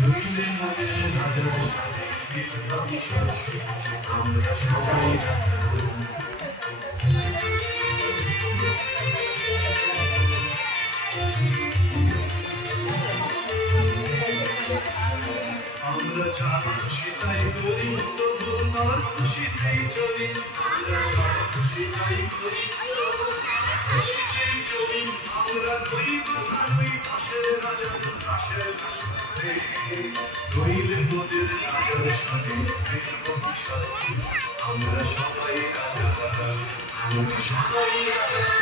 নইলে মোদের রাজার সাথে বিপ্লব শক্তি আমরা সবাই আমরা যা সেটাই করি তবু তার খুশিতেই চলি আমরা যা খুশি তাই করি তবু তার খুশিতেই চলি আমরা গরিব নই পাশের রাজা পাশের রইলে মোদের রাজার সাথে আমরা সবাই রাজা আমরা সবাই রাজা